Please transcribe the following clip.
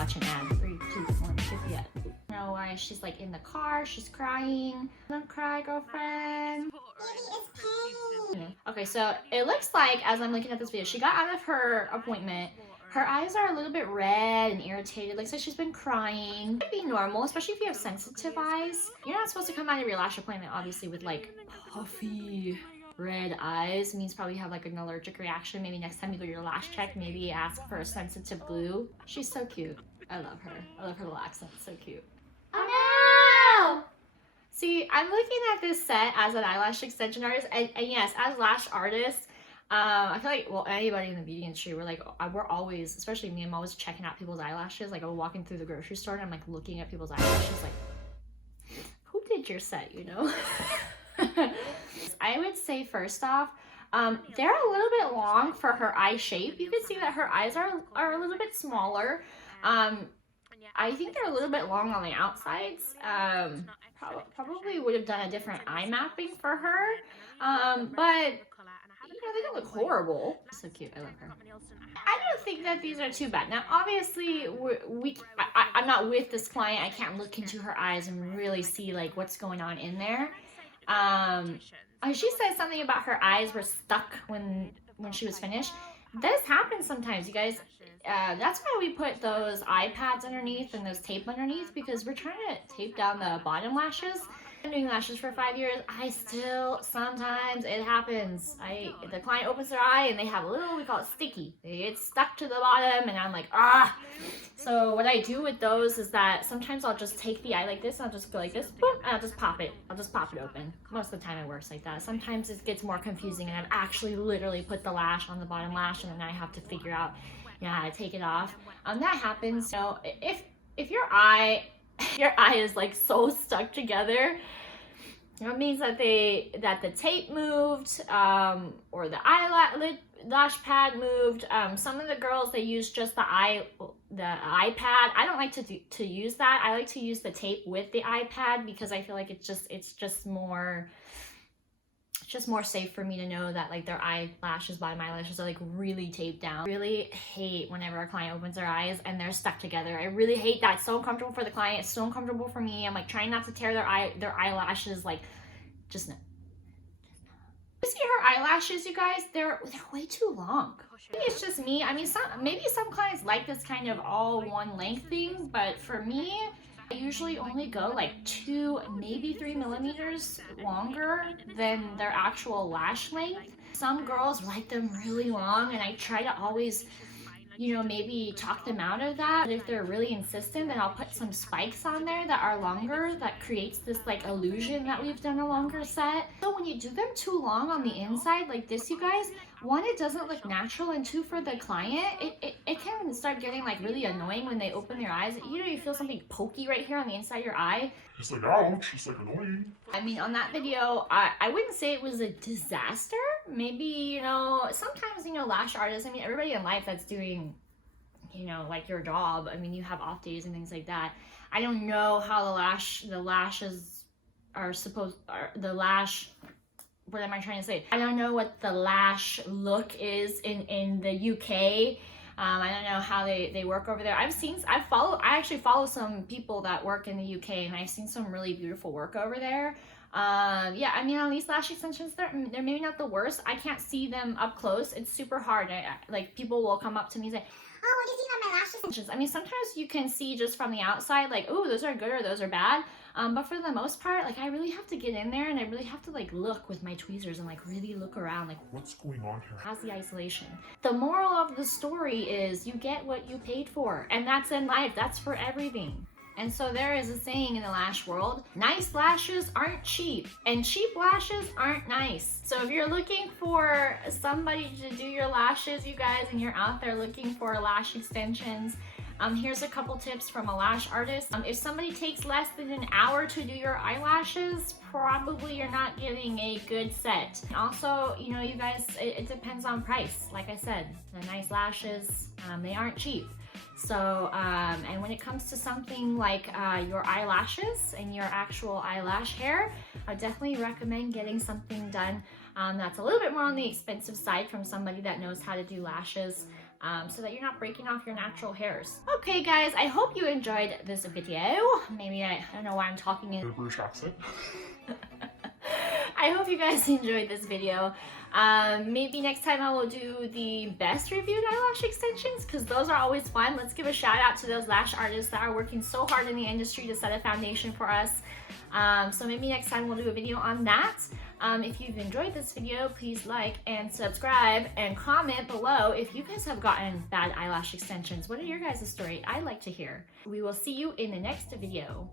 watch an ad. 3, 2, 1, skip the ad. No, why she's like in the car, she's crying. Don't cry, girlfriend. Okay, so it looks like, as I'm looking at this video, she got out of her appointment. Her eyes are a little bit red and irritated. Looks like she's been crying. It could be normal, especially if you have sensitive eyes. You're not supposed to come out of your lash appointment, obviously, with like puffy red eyes. It means probably have like an allergic reaction. Maybe next time you go to your lash check, maybe ask for a sensitive glue. She's so cute. I love her. I love her little accent. So cute. Oh no! See, I'm looking at this set as an eyelash extension artist, and yes, as lash artists, I feel like, well, anybody in the beauty industry, we're always, especially me, I'm always checking out people's eyelashes. Like, I'm walking through the grocery store and I'm like looking at people's eyelashes, like, who did your set, you know? I would say first off, they're a little bit long for her eye shape. You can see that her eyes are a little bit smaller. I think they're a little bit long on the outsides. Probably would have done a different eye mapping for her. But you know, they don't look horrible. So cute. I love her. I don't think that these are too bad. Now, obviously, I'm not with this client. I can't look into her eyes and really see like what's going on in there. She said something about her eyes were stuck when she was finished. This happens sometimes, you guys. That's why we put those eye pads underneath and those tape underneath, because we're trying to tape down the bottom lashes. I've been doing lashes for 5 years. Sometimes it happens. The client opens their eye and they have a little, we call it sticky. They get stuck to the bottom and I'm like, ah. So what I do with those is that sometimes I'll just take the eye like this and I'll just go like this, boom, and I'll just pop it. I'll just pop it open. Most of the time it works like that. Sometimes it gets more confusing and I've actually literally put the lash on the bottom lash and then I have to figure out, you know, how to take it off. That happens. So if your eye is like so stuck together, it means that the tape moved, or the eyelash pad moved. Some of the girls, they use just the eye pad. I don't like to use that. I like to use the tape with the iPad because I feel like it's just more safe for me to know that like their eyelashes, bottom eyelashes are like really taped down. I really hate whenever a client opens their eyes and they're stuck together. I really hate that. It's so uncomfortable for the client. It's so uncomfortable for me. I'm like trying not to tear their eyelashes. Like, just no. You see her eyelashes, you guys? They're way too long. Maybe it's just me. I mean, maybe some clients like this kind of all one length thing, but for me, I usually only go like 2, maybe 3 millimeters longer than their actual lash length. Some girls like them really long, and I try to always, you know, maybe talk them out of that. But if they're really insistent, then I'll put some spikes on there that are longer, that creates this like illusion that we've done a longer set. So when you do them too long on the inside like this, you guys, one, it doesn't look natural, and two, for the client, it can start getting like really annoying when they open their eyes. You know, you feel something pokey right here on the inside of your eye. It's like, ouch, it's like annoying. I mean, on that video, I wouldn't say it was a disaster. Maybe, you know, sometimes, you know, lash artists, I mean, everybody in life that's doing, you know, like your job, I mean, you have off days and things like that. I don't know how the lashes are the lash, what am I trying to say? I don't know what the lash look is in the UK. I don't know how they work over there. I actually follow some people that work in the UK, and I've seen some really beautiful work over there. Yeah, I mean, on these lash extensions, they're maybe not the worst. I can't see them up close. It's super hard. Like, people will come up to me and say, oh, what do you see on my lash extensions? I mean, sometimes you can see just from the outside, like, oh, those are good or those are bad. But for the most part, like, I really have to get in there and I really have to like look with my tweezers and like really look around, like, what's going on here? how's the isolation? The moral of the story is you get what you paid for, and that's in life. That's for everything. And so there is a saying in the lash world, nice lashes aren't cheap, and cheap lashes aren't nice. So if you're looking for somebody to do your lashes, you guys, and you're out there looking for lash extensions, here's a couple tips from a lash artist. If somebody takes less than an hour to do your eyelashes, probably you're not getting a good set. Also, you know, you guys, it depends on price. Like I said, the nice lashes, they aren't cheap. So, and when it comes to something like your eyelashes and your actual eyelash hair, I definitely recommend getting something done that's a little bit more on the expensive side from somebody that knows how to do lashes. so that you're not breaking off your natural hairs. Okay guys, I hope you enjoyed this video. Maybe I don't know why I'm talking in A British accent. I hope you guys enjoyed this video. Maybe next time I will do the best reviewed eyelash extensions because those are always fun. Let's give a shout out to those lash artists that are working so hard in the industry to set a foundation for us. So maybe next time we'll do a video on that. If you've enjoyed this video, please like and subscribe and comment below if you guys have gotten bad eyelash extensions. What are your guys' story? I'd like to hear. We will see you in the next video.